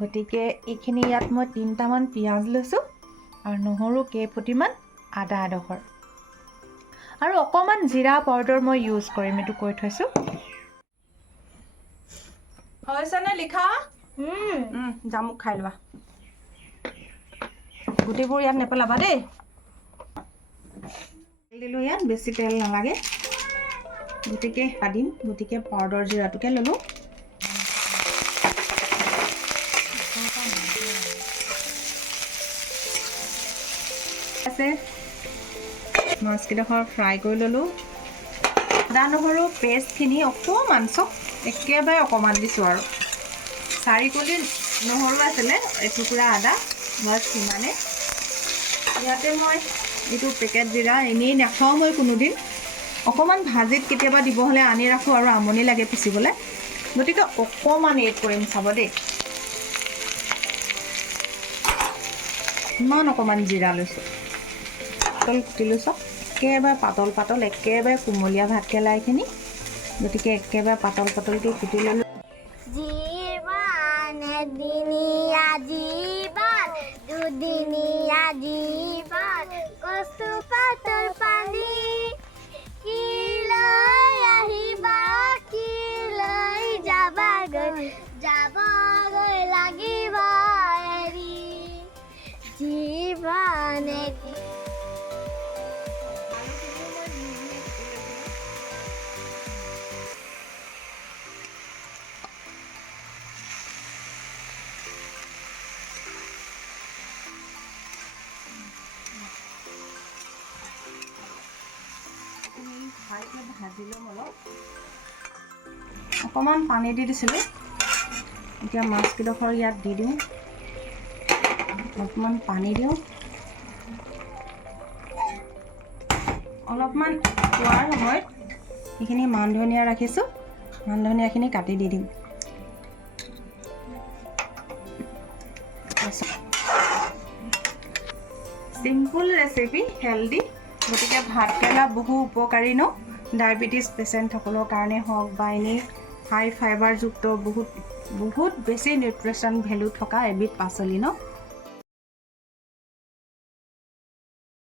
গতিকে এইখিনি ইয়াত মই 3টামান পিঁয়াজ লৈছোঁ আৰু নহৰু কেইফুটিমান আদা এডোখৰ আৰু অকণমান জিৰা পাউডাৰ মই ইউজ কৰিম, এইটো কৈ থৈছোঁ। হৈছেনে লিখা? জামুক খাই লোৱা, গোটেইবোৰ ইয়াত নেপেলাবা দেই। তেল দিলোঁ, ইয়াত বেছি তেল নালাগে, গতিকে দিম। গতিকে পাউডাৰ জিৰাটোকে ল'লোঁ। আছে মাছকেইডোখৰ ফ্ৰাই কৰি ল'লোঁ। আদা নহৰু পেষ্টখিনি অকণমান একেবাৰে অকণমান দিছোঁ আৰু 4 কলি নহৰু আছিলে, এটুকুৰা আদা, বছ সিমানে। ইয়াতে মই এইটো পেকেট জিৰা এনেই নাখাওঁ মই কোনোদিন, অকণমান ভাজিত কেতিয়াবা দিব হ'লে আনি ৰাখোঁ আৰু আমনি লাগে পিচিবলৈ, গতিকে অকণমান এড কৰিম, চাব দেই। ইমান অকণমান জিৰা লৈছোঁ, পাতল কুটি লৈছোঁ, একেবাৰে পাতল পাতল, একেবাৰে কুমলীয়া ভাতকেৰেলা এইখিনি, গতিকে একেবাৰে পাতল পাতলকৈ কুটি ল'লোঁ। জীবন এদিনীয়া জীবন, দুদিনীয়া জীবন, কচু পাতৰ পানী, কি লৈ আহিবা, কি লৈ যাবাগৈ, যাবাগৈ লাগিব এৰি, জীবন এদিন। ভাজি ল'ম অলপ, অকণমান পানী দি দিছিলোঁ, এতিয়া মাছকেইডোখৰ ইয়াত দি দিওঁ, অলপমান পানী দিওঁ, অলপমান খোৱাৰ সময়ত এইখিনি মান ধনিয়া ৰাখিছোঁ, মান ধনিয়াখিনি কাটি দি দিম। চিম্পুল ৰেচিপি, হেল্ডি, গতিকে ভাতকেৰেলা বহু উপকাৰী ন, ডায়েবেটিছ পেচেণ্টসকলৰ কাৰণে হওক বা এনেই হাই ফাইবাৰযুক্ত বহুত বেছি নিউট্ৰিশ্যন ভেলু থকা এবিধ পাচলি ন।